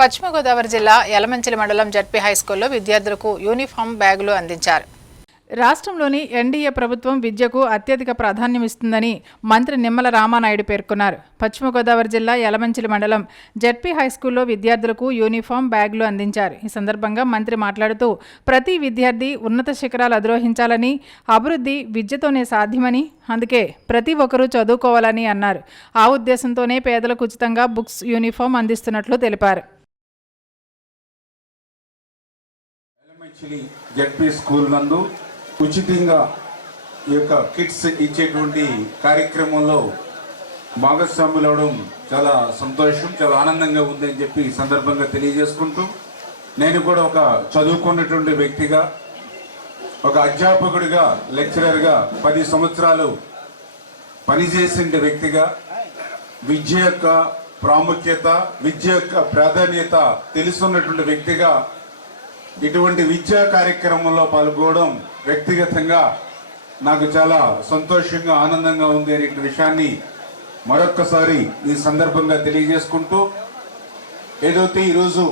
పశ్చిమ గోదావరి జిల్లా యలమంచిలి మండలం జడ్పీ హైస్కూల్లో విద్యార్థులకు యూనిఫామ్ బ్యాగులు అందించారు. రాష్ట్రంలోని ఎన్డీఏ ప్రభుత్వం విద్యకు అత్యధిక ప్రాధాన్యం ఇస్తుందని మంత్రి నిమ్మల రామానాయుడు పేర్కొన్నారు. పశ్చిమ గోదావరి జిల్లా యలమంచిలి మండలం జడ్పీ హైస్కూల్లో విద్యార్థులకు యూనిఫామ్ బ్యాగులు అందించారు. ఈ సందర్భంగా మంత్రి మాట్లాడుతూ ప్రతి విద్యార్థి ఉన్నత శిఖరాలు అధిరోహించాలని, అభివృద్ధి విద్యతోనే సాధ్యమని, అందుకే ప్రతి ఒక్కరూ చదువుకోవాలని అన్నారు. ఆ ఉద్దేశంతోనే పేదలకు ఉచితంగా బుక్స్, యూనిఫామ్ అందిస్తున్నట్లు తెలిపారు. జడ్పీ స్కూల్ నందు ఉచితంగా ఈ యొక్క కిట్స్ ఇచ్చేటువంటి కార్యక్రమంలో భాగస్వాములు అవడం చాలా సంతోషం, చాలా ఆనందంగా ఉందని చెప్పి ఈ సందర్భంగా తెలియజేసుకుంటూ, నేను కూడా ఒక చదువుకున్నటువంటి వ్యక్తిగా, ఒక అధ్యాపకుడిగా, లెక్చరర్గా 10 సంవత్సరాలు పనిచేసిన వ్యక్తిగా విద్య యొక్క ప్రాముఖ్యత, విద్య యొక్క ప్రాధాన్యత తెలుసున్నటువంటి వ్యక్తిగా ఇటువంటి విద్యా కార్యక్రమంలో పాల్గొనడం వ్యక్తిగతంగా నాకు చాలా సంతోషంగా, ఆనందంగా ఉంది అనే విషయాన్ని మరొక్కసారి ఈ సందర్భంగా తెలియజేసుకుంటూ, ఏదైతే ఈరోజు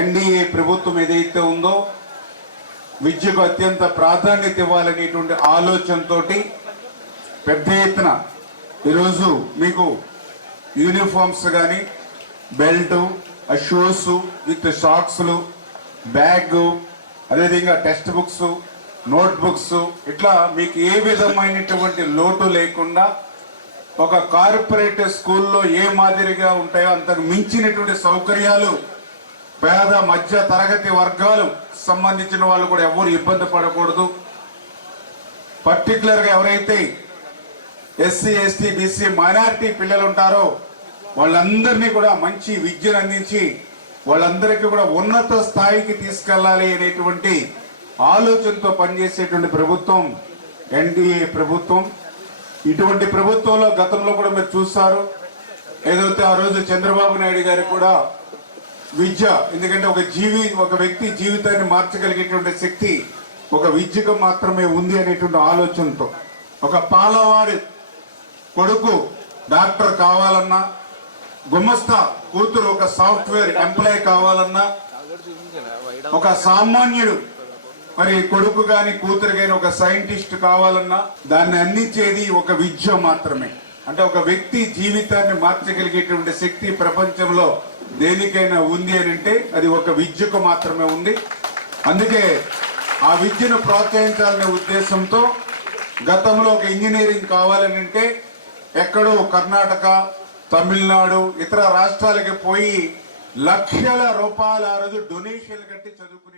ఎన్డీఏ ప్రభుత్వం ఏదైతే ఉందో విద్యకు అత్యంత ప్రాధాన్యత ఇవ్వాలనేటువంటి ఆలోచనతో పెద్ద ఎత్తున ఈరోజు మీకు యూనిఫామ్స్ కానీ, బెల్టు, షూస్ విత్ సాక్స్లు, బ్యాగ్, అదేవిధంగా టెక్స్ట్ బుక్స్, నోట్ బుక్స్, ఇట్లా మీకు ఏ విధమైనటువంటి లోటు లేకుండా ఒక కార్పొరేట్ స్కూల్లో ఏ మాదిరిగా ఉంటాయో అంతకు మించినటువంటి సౌకర్యాలు పేద మధ్య తరగతి వర్గాలు సంబంధించిన వాళ్ళు కూడా ఎవరు ఇబ్బంది పడకూడదు. పర్టికులర్గా ఎవరైతే ఎస్సీ, ఎస్టీ, బీసీ, మైనారిటీ పిల్లలు ఉంటారో వాళ్ళందరినీ కూడా మంచి విద్యను అందించి వాళ్ళందరికీ కూడా ఉన్నత స్థాయికి తీసుకెళ్లాలి అనేటువంటి ఆలోచనతో పనిచేసేటువంటి ప్రభుత్వం ఎన్డీఏ ప్రభుత్వం. ఇటువంటి ప్రభుత్వంలో గతంలో కూడా మీరు చూస్తారు. ఏదైతే ఆ రోజు చంద్రబాబు నాయుడు గారు కూడా విద్య, ఎందుకంటే ఒక వ్యక్తి జీవితాన్ని మార్చగలిగేటువంటి శక్తి ఒక విద్యకు మాత్రమే ఉంది అనేటువంటి ఆలోచనతో, ఒక పాలవాడి కొడుకు డాక్టర్ కావాలన్నా, గుమస్తా కూతురు ఒక సాఫ్ట్వేర్ ఎంప్లాయ్ కావాలన్నా, ఒక సామాన్యుడు మరి కొడుకు గాని కూతురు గాని ఒక సైంటిస్ట్ కావాలన్నా దాన్ని అందించేది ఒక విద్య మాత్రమే. అంటే ఒక వ్యక్తి జీవితాన్ని మార్చగలిగేటువంటి శక్తి ప్రపంచంలో దేనికైనా ఉంది అని అంటే అది ఒక విద్యకు మాత్రమే ఉంది. అందుకే ఆ విద్యను ప్రోత్సహించాలనే ఉద్దేశంతో గతంలో ఒక ఇంజనీరింగ్ కావాలని అంటే ఎక్కడో కర్ణాటక, తమిళనాడు, ఇతర రాష్ట్రాలకి పోయి లక్షల రూపాయల ఆ రోజు డొనేషన్లు కట్టి చదువుకుని